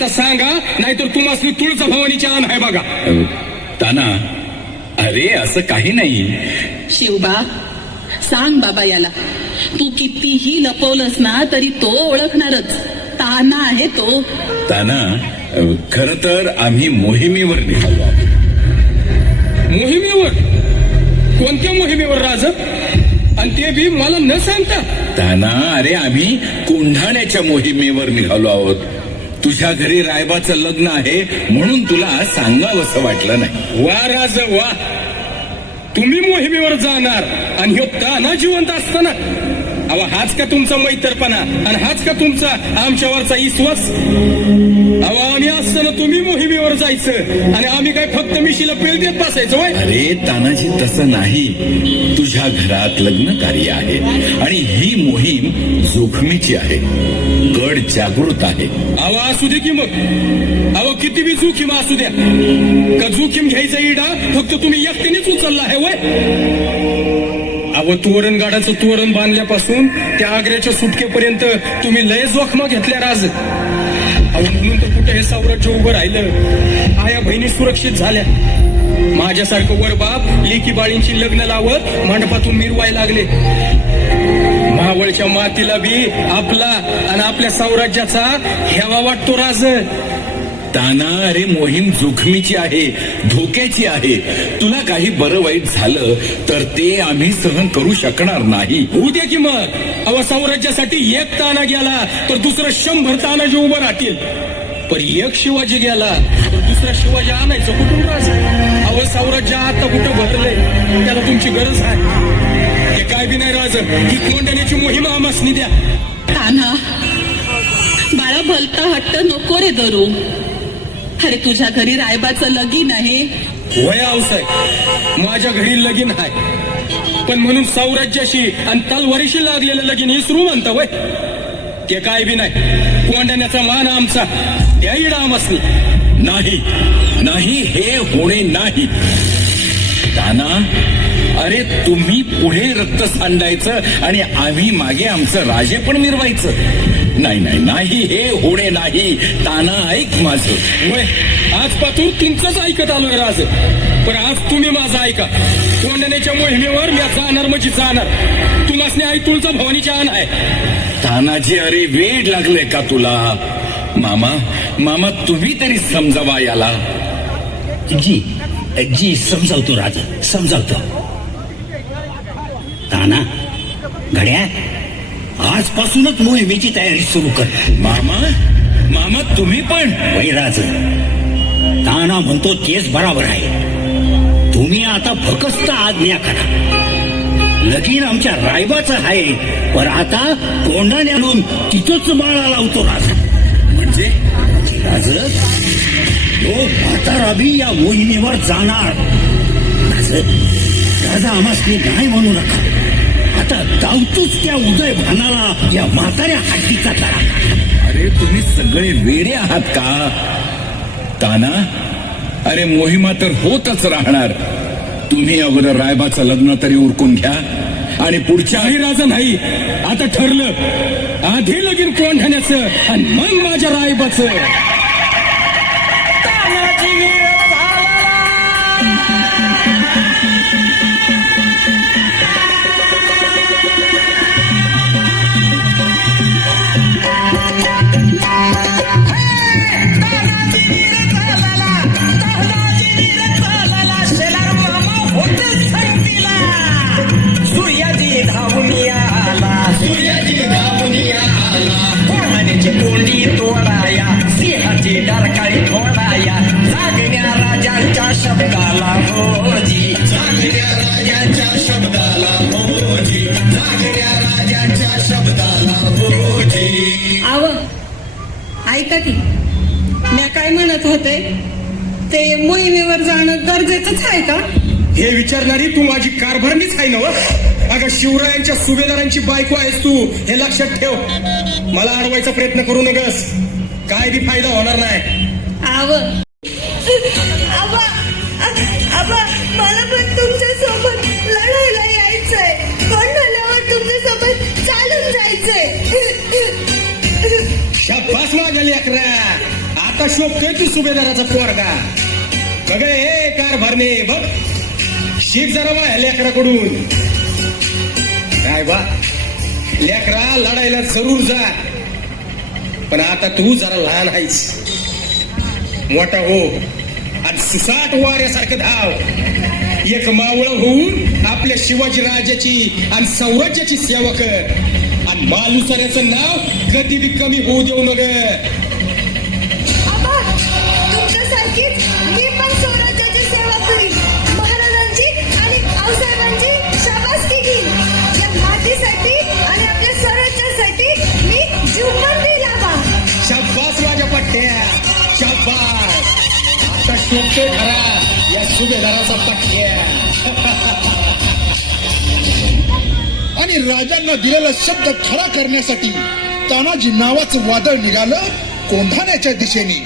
आता सांगा, नाहीतर तुम्हाला तुळजा भवानीच्या आण आहे बघा. ताना, अरे असं काही नाही. शिवबा, सांग बाबा याला. तू कितीही लपवलंस ना तरी तो ओळखणारच. ताना आहे तो. ताना, खर तर आम्ही मोहिमेवर निघालो आहोत. मोहिमेवर? कोणत्या मोहिमेवर राज? आणि ते बी मला न सांगता? ताना, अरे आम्ही कोंढाण्याच्या मोहिमेवर निघालो आहोत. तुझ्या घरी रायबाचं लग्न आहे म्हणून तुला सांगावंसं वाटलं नाही. वा राज वा, तुम्ही मोहिमेवर जाणार आणि ह्यो ताना जिवंत असताना? अहो, हाच का तुमचा मैत्रपणा आणि हाच का तुमचा आमच्यावरचा विश्वास? अहो, आम्ही असताना तुम्ही मोहिमेवर जायचं आणि आम्ही काय फक्त मिशीला पेल देत बसायचं वय? अरे तानाजी, तसं नाही. तुझ्या घरात लग्न कार्य आहे आणि ही मोहीम जोखमीची आहे. गड जागृत आहे. अहो, असू दे की मग. अहो, किती बी जोखीम असू द्या. का जोखीम घ्यायचा इडा फक्त तुम्ही एकट्यानेच उचलला आहे वय? अहो, तोरणगाडाचं तोरण बांधल्यापासून त्या आग्र्याच्या सुटकेपर्यंत तुम्ही लय जोखमा घेतल्या राज. अहो, म्हणून तर कुठे हे साम्राज्य उभं राहिलं. आया बहिणी सुरक्षित झाल्या. माझ्यासारखं वरबाप लेकी बाळींची लग्न लावत मंडपातून मिरवाय लागले. मावळच्या मातीला बी आपला आणि आपल्या साम्राज्याचा हेवा वाटतो राज. ताना, अरे मोहीम जोखमीची आहे, धोक्याची आहे. तुला काही बरं वाईट झालं तर ते आम्ही सहन करू शकणार नाही. उद्या की मग. अहो, साम्राज्यासाठी एक ताना गेला तर दुसरं 100 तानाजी उभं राहतील. पण एक शिवाजी गेला तर दुसरा शिवाजी आणायचं कुठून राज? अहो, साम्राज्य आता कुठं भरलंय, त्याला तुमची गरज आहे. हे काय बी नाही राज, ही कोंढाण्याची मोहीम आमासनी द्या. ताना, बाळा भलता हट्ट नको रे धरू. अरे तुझ्या घरी रायबाचं लगीन आहे. वय आऊसाहेब, माझ्या घरी लगीन आहे, पण म्हणून साम्राज्याशी आणि तलवारीशी लागलेलं लगीन विसरू म्हणता वय? ते काय बी नाही. कोंढाण्याचा मान आमचा, त्या इडा आमसनी. नाही नाही, हे होणे नाही. ताना, अरे तुम्ही पुढे रक्त सांडायचं आणि आम्ही मागे आमचं राजे पण मिरवायचं. नाही नाही नाही, हे होणे नाही. ताना, ऐक माझं. वय, आजपासून तुमचंच ऐकत आलोय राज. पण आज तुम्ही माझं ऐका. कोंढाण्याच्या मोहिमेवर मी जाणार म्हणजे जाणार. तुम्हासने आई तुळजा भवानीच्या आण आहे. तानाजी, अरे वेड लागले का तुला? मामा, मामा तुम्ही तरी समजावा याला. जी जी, समजावतो राजा, समजावतो. ताना, घड्या, आजपासूनच मोहिमेची तयारी सुरू कर. मामा, मामा तुम्ही पण? वैराज, ताना म्हणतो तेच बराबर आहे. तुम्ही आता फक्त आज्ञा करा. लगीन आमच्या रायबाचं आहे, पण आता कोंढाणे आणून तिथंच बाळा लावतो राजा. म्हणजे राज, तो म्हातारा बी या मोहिमेवर जाणार. राजा आम्हासनी नाही म्हणू नका. आता धावतोच त्या उदय भानाला या म्हाताऱ्या हड्डीचा करा. अरे तुम्ही सगळे वेडे आहात का? ताना, अरे मोहिमा तर होतच राहणार. तुम्ही अगोदर रायबाचं लग्न तरी उरकून घ्या आणि पुढच्या. काही राजा नाही, आता ठरलं. आधी लगीन कोंढाण्याचं आणि मग माझ्या रायबाचं. कोंडी तोडाया, सिंहाची डरकाळी थोडाया, जागण्या राजांच्या शब्दाला भोजी, जागण्या राजांच्या शब्दाला भोजी, जागण्या राजांच्या शब्दाला भोजी. आव, ऐका की, मी काय म्हणत होते, ते मोहिमेवर जाणं गरजेचंच आहे का? हे विचारणारी तू माझी कारभारणीच आहे ना? अगं, शिवरायांच्या सुभेदारांची बायको आहेस तू, हे लक्षात ठेव. मला अडवायचा प्रयत्न करू नगस. काय बी फायदा होणार नाही. आव, मला पण तुमच्या सोबत लढायला यायचंय. कोंढाण्यावर तुमच्या सोबत चालून जायचंय. शाबास माझ्या लेकरा. आता शोभतोय तू सुभेदाराचा पोरगा बघ हे कार भरणे बघ शिक जरा बा लेकराकडून काय बा लेकरा लढायला जरूर जा पण आता तू जरा लहान आहेस मोठा हो आणि सुसाट वाऱ्यासारखं धाव एक मावळ होऊन आपल्या शिवाजी राजाची आणि सौराज्याची सेवा कर आणि मालुसऱ्याचं नाव कधी बी कमी होऊ देऊ नग आबा, तुमच्यासारखीच मी पण स्वराज्याची सेवा करीन. महाराजांची आणि आऊसाहेबांची शाबासकी घेईन. या मातीसाठी आणि आपल्या स्वराज्यासाठी मी जीव पण देईल आबा. शाबास माझ्या पठ्ठ्या शाबास आता शोभतोय खरा या सुभेदाराचा पठ्ठ्या आणि राजांना दिलेला शब्द खरा करण्यासाठी तानाजी नावाचं वादळ निघालं कोंढाण्याच्या दिशेने.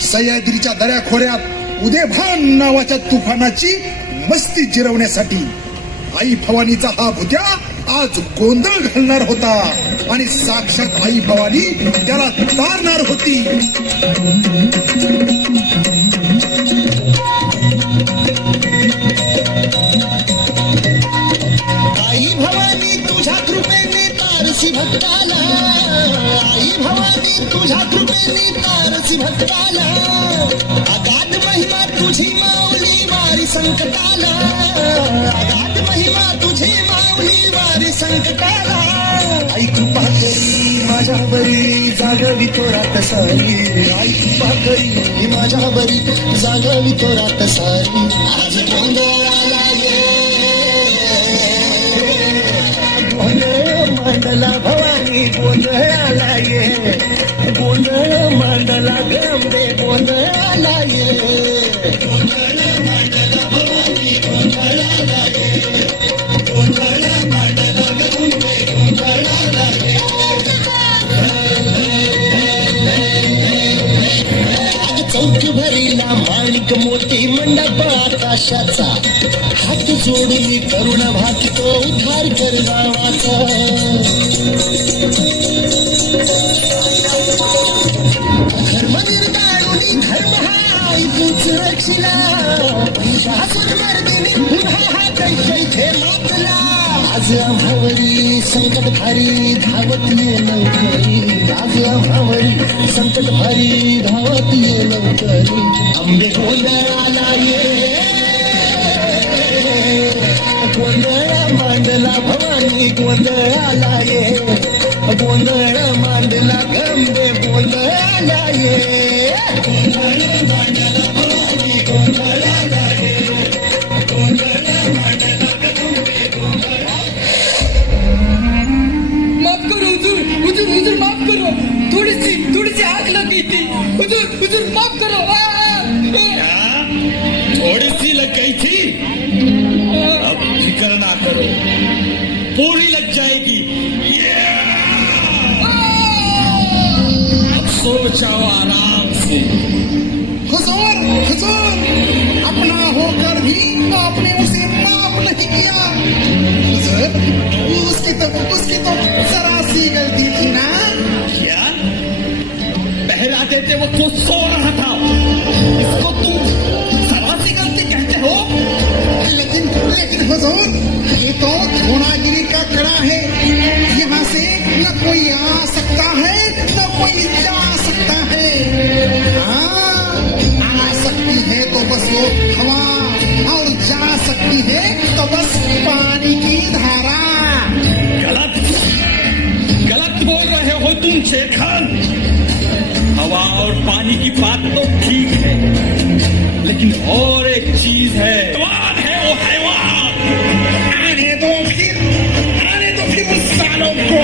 सह्याद्रीच्या दऱ्याखोऱ्यात उदयभान नावाच्या तुफानाची मस्ती जिरवण्यासाठी आई भवानीचा हा भुत्या आज गोंधळ घालणार होता आणि साक्षात आई भवानी त्याला तारणार होती. आई भवानी तुझ्या कृपेने तारसी भक्ताला आई भवानी तुझ्या कृपेने तारसी भक्ताला अगाध महिमा तुझी माऊली वारी संकटाला अगाध महिमा तुझी माऊली वारी संकटाला आई कृपा करी माझ्यावरी जागवी तो रात सारी आई कृपा करी माझ्यावरी जागवी तो रात सारी आज गोंधळाला गोंधळ मांडला भवानी गोंधळाला ये गोंधळ मांडला गंबे गोंधळाला ये गोंधळ मांडला भवानी गोंधळाला ये गोंधळ मांडला गंबे गोंधळाला ये चौक भरीला माणिक मोती मंडप आकाशाचा हात जोडून करुण भाकितो उद्धार कर गावाचा धर्म निर्दाळून धर्म हा ऐकूच रक्षिला महिषासुर मर्दिनी पुन्हा हा कैथे मातला आज आम्हावरी संकट भारी धावत ये लवकरी आज आम्हावरी संकट भारी धावत ये लवकरी आंबे गोंधळाला ये गोंधळ मांडला भवानी गोंधळाला ये गोंधळ मांडला गंबे गोंधळाला ये गोंधळ मांडला भवानी गोंधळाला ये गोंधळ मांडला गंबे माफ करो हुजूर हुजूर हुजूर माफ करो थोड़ी सी आग लगी थी हुजूर हुजूर माफ करो थोड़ी सी लग गई थी अब फिक्र ना करो पूरी लग जाएगी अब सो जाओ आराम से हुजूर हुजूर अपना होकर भी आपने उसे माफ नहीं किया. हुजूर उसकी तो जरा सी गलती थी ना. क्या पहला देते वो तो सो रहा था इसको तुम सरासी गलती कहते हो लेकिन हुजूर ये तो धोनागिरी का कड़ा है. यहाँ से न कोई आ सकता है न कोई जा सकता है. हाँ आ सकती है तो बस वो हवा और जा सकती है तो बस पानी की धारा. गलत बोल रहे हो तुम शेर खान. हवा और पानी की बात तो ठीक है लेकिन और एक चीज है हैवान है वो हैवान. आने दो फिर उस सालों को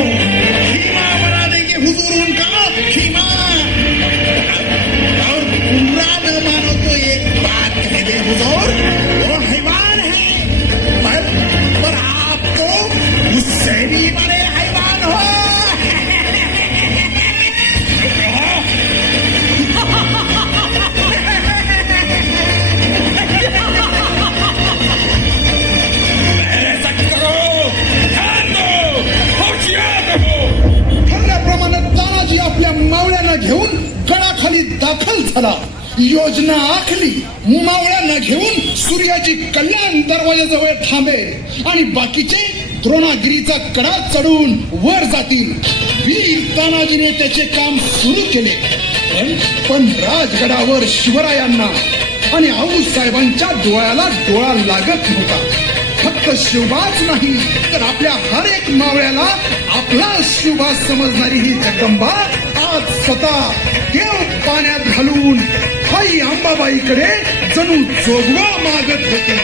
खीमा बना देंगे हुजूर उनका खीमा. और पूरा न मानो तो एक बात कह दे हुजूर वो हैवान है पर आप तो उससे भी बड़े हैवान हो. झाला. योजना आखली. मावळ्यांना घेऊन सूर्याची कल्याण दरवाजाजवळ थांबे आणि बाकीचे द्रोणागिरीचा कडा चढून वर जातील. वीर तानाजीने त्याचे काम सुरू केले. पण राजगडावर शिवरायांना आणि आऊसाहेबांच्या डोळ्याला डोळा लागत नव्हता. फक्त शिवबाच नाही तर आपल्या हर एक मावळ्याला आपला शिवबा समजणारी ही जगदंबा आज स्वतः देव पाण्यात घालून आई अंबाबाईकडे जणू जोगवा मागत होते.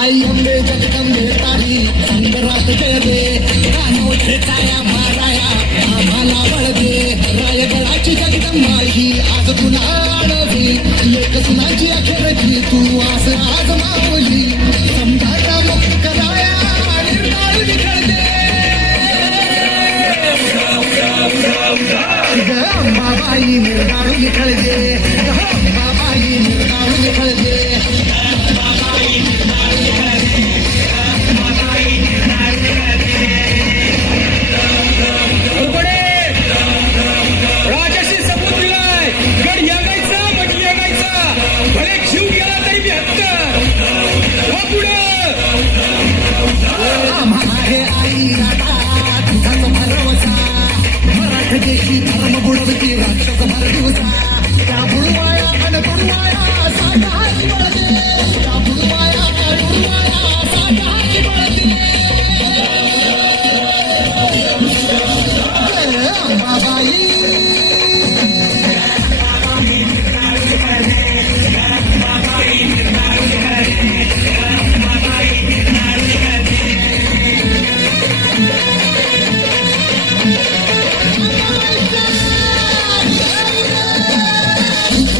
आई अंबे जगदंबे तारी संगरात जय दे. कानोचे छाया माराया आम्हाला बळ दे. रायगडाची जगदंबा ही आज तुला आडवी. एक सुनाची अखेरची तू आस आज मावली. समजाता मुक्त कराया निर्धार निखळते. अंबाबाई निर्धार निखळते. अंबाबाई निर्धार निखळते. राजाशी सबूत दिलाय. गड यागायचा म्हणजे यागायचा. भले जीव गेला तरी 72. वा पुढं. आम्हा हे आई राधा तुझाच भरवसा. मराठ देशी धर्म बुडवती राक्षस भर दिवसा. त्या बुडवाया आणि बुडवाया साठाची बळते. त्या बुडवाया साठाची बळते. अंबाबाई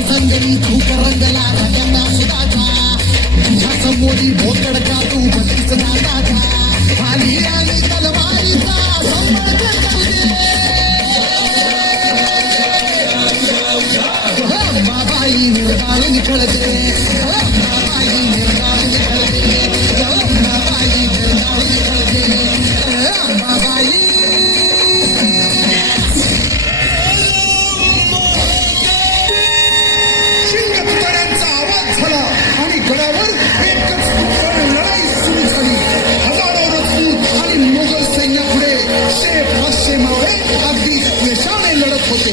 संगरी झूक रंगला रंगला सुदाचा. तुझ्या समोरी भोकड जातू बत्तीस दादाचा. भाली आणि तलवारीचा संबंध अंबाबाई निर्धार निखळते. अंबाबाई निर्धार निखळते. अंबाबाई निर्धार निखळते. अंबाबाई शिंगतुकड्यांचा आवाज झाला आणि गडावर एकच लढाई सुरू झाली. हजारो राजपूत आणि मोगल सैन्यापुढे 500 मावळे अगदी द्वेषाने लढत होते.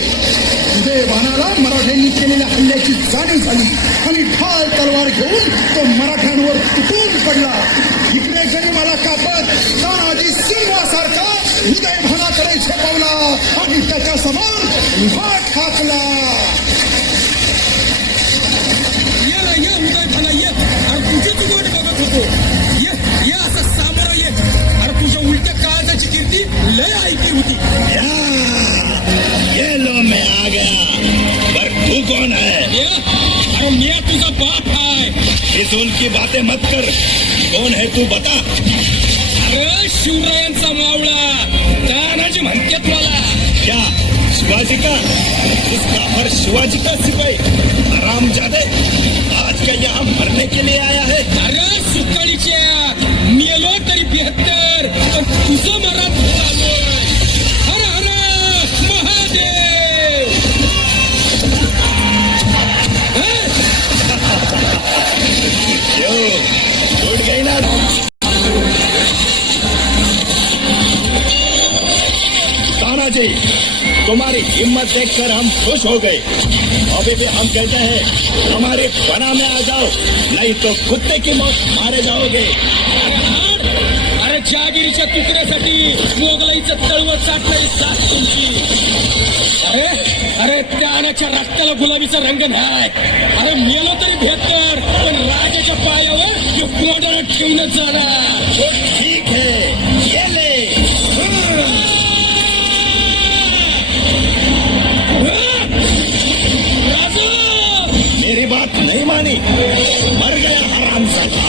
सुदैवानाला मराठ्यांनी केलेल्या हल्ल्याची जाणीव झाली आणि ढाल तलवार घेऊन तो मराठ्यांवर तुटून पडला. इकडे गनिमाला कापत तानाजी सिंहासारखा उदयभानाकडे झेपावला आणि त्याच्या समोर उभा ठाकला. ये उदयभाना ये. अरे तुझीच गोट बघत होतो. ये असं सामोरं ये. अरे तुझ्या उलट्या काळजाची कीर्ती लय ऐकली होती. ये लो मैं आ गया. पर तू कौन है? अरे मी तुझा बाप आहे. इस उनकी बातें मत कर. कौन है तू बता. अरे शिवरायांचा मावळा तानाजी म्हणतात मला. क्या शिवाजी का? इस काफर शिवाजी का सिपाही हरामजादे आज का यहाँ मरने के लिए आया है. अरे सुकाळीच्या मेलो तरी 72. पण तुझं मरात चालूय. हर हर महादेव. यो उठ गई ना. तानाजी तुम्हारी हिम्मत देखकर हम खुश हो गए. अभी भी हम कहते हैं हमारे बना में आ जाओ नहीं तो कुत्ते की मौत मारे जाओगे. अरे जहागिरीच्या तुकड्यासाठी मोगलाईचं तळवत साठणारी साथ तुमची. अरे त्यानाच्या रक्ताला गुलाबीचा रंग नाही. अरे मेलो तरी 72. पण राजाच्या पायावर कोणाला ठेवूनच जाणार. तो ठीक है ये ले. राजा मेरी बात नहीं मानी. मर गया हरामजादा.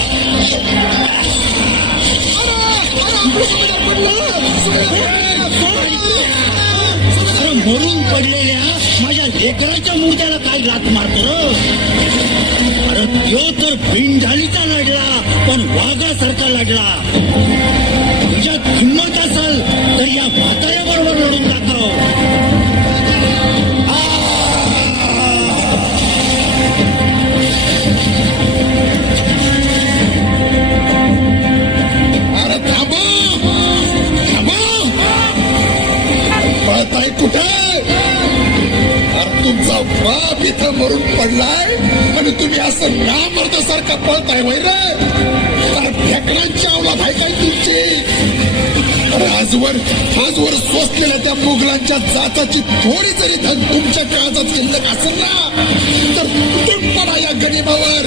मरून पडलेल्या माझ्या लेकराच्या मूर्त्याला काय लात मारतो अरे तो तर बिनढालीचा लढला पण वाघासारखा लढला. तुझ्यात हिंमत असेल तर या म्हाताऱ्याबरोबर लढून दाखव. अरे थांबा पळताय कुठे? अरे तुमचा बाप इथं मरून पडलाय आणि तुम्ही असं नामर्दासारखं पळताय वैर. अरे ढेकणांची अवलाद आहे काय तुमची? अरे आजवर सोसलेल्या त्या मुघलांच्या जाचाची थोडी जरी धन तुमच्या काळजात शिल्लक असेल ना तर तुम्हाला या गनिमावर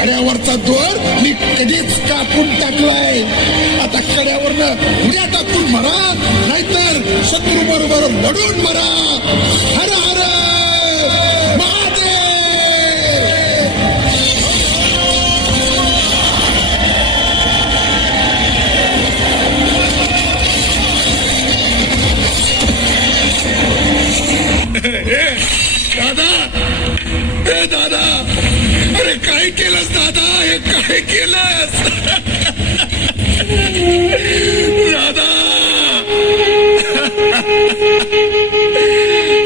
कड्यावरचा दोर मी कधीच कापून टाकलाय. आता कड्यावरनं उड्या टाकून मरा नाहीतर शत्रू बरोबर लढून मरा. हर हर महादेव. दादा अरे काय केलंस दादा? हे काय केलंस दादा?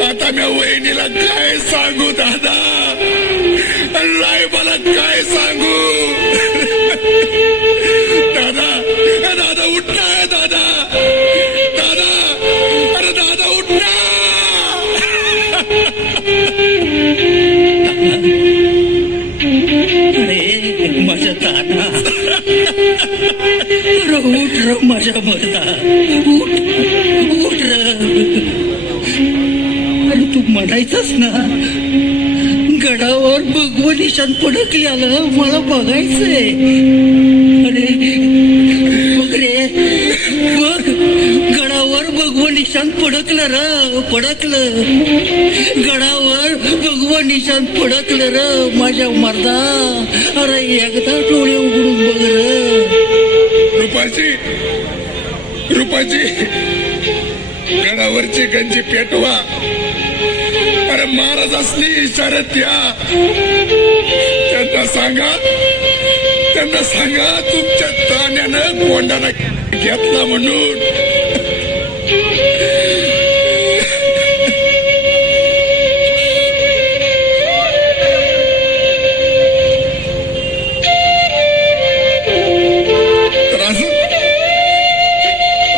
आता मी वहिनीला काय सांगू दादा? रायबाला काय सांगू? दादा उठना दादा. अरे दादा उठना. अरे माझ्या ताना उठ र माझ्या मर्दा उठ र. अरे तू म्हणायचंच ना गडावर भगवं निशाण फडकली आलं मला बघायचंय. अरे बघ रे बघ गडावर भगवं निशाण फडकलं र फडकलं. गडावर भगवं निशाण फडकलं र माझ्या मर्दा. अरे एकदा डोळे उघडून बघ र. रुपाची गडावरची गंजी पेटवा. अरे महाराज असली इशारत द्या. त्यांना सांगा तुमच्या ताण्यानं कोंडाना घेतला म्हणून.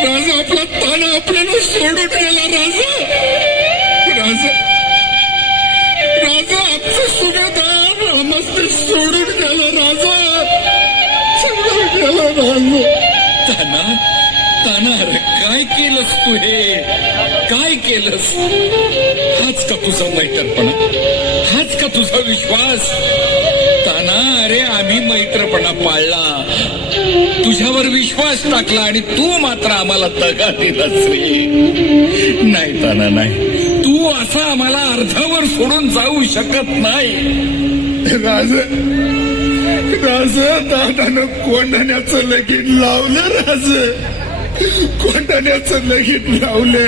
राजा आपला ताना आपल्याला सोडून गेला. राजा आमचं सुभेदार आमचं सोडून गेला. ताना अरे काय केलंस तू? हे काय केलंस? हाच का तुझा मैत्रपणा? हाच का तुझा विश्वास? ताना अरे आम्ही मैत्रपणा पाळला, तुझ्यावर विश्वास टाकला आणि तू मात्र आम्हाला दगा दिलास रे. नाही ताना नाही, तू असं आम्हाला अर्धावर सोडून जाऊ शकत नाही. राज दादानं कोंढाण्याचं लगीन लावलं. कोंढाण्याचं लगीन लावलं.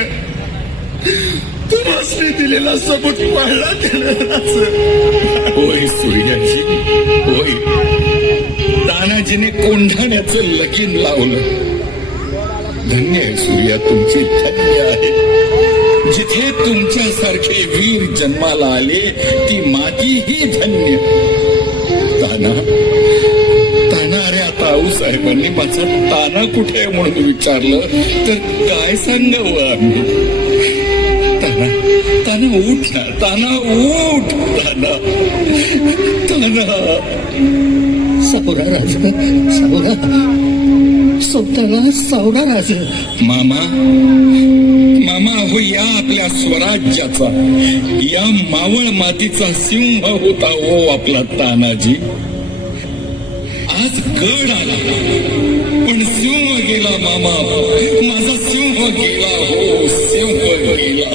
तुम्हाला दिलेला सबूत पाळला गेला. होय सूर्याजी होय, तानाजीने कोंढाण्याचं लगीन लावलं. धन्य आहे सूर्या, तुमची धन्य आहे. जिथे तुमच्यासारखे वीर जन्माला आले ती मातीही धन्य. ताना अरे आता आऊसाहेबांनी माझा ताना कुठे म्हणून विचारलं तर काय सांगावं आम्ही? ताना उठ ना, ताना उठ. ताना सावरा राज स्वतःला सावरा राज. मामा हो, या आपल्या स्वराज्याचा, या मावळ मातीचा सिंह होता हो आपला तानाजी. आज गड आला पण सिंह गेला मामा, माझा सिंह गेला हो, सिंह गेला.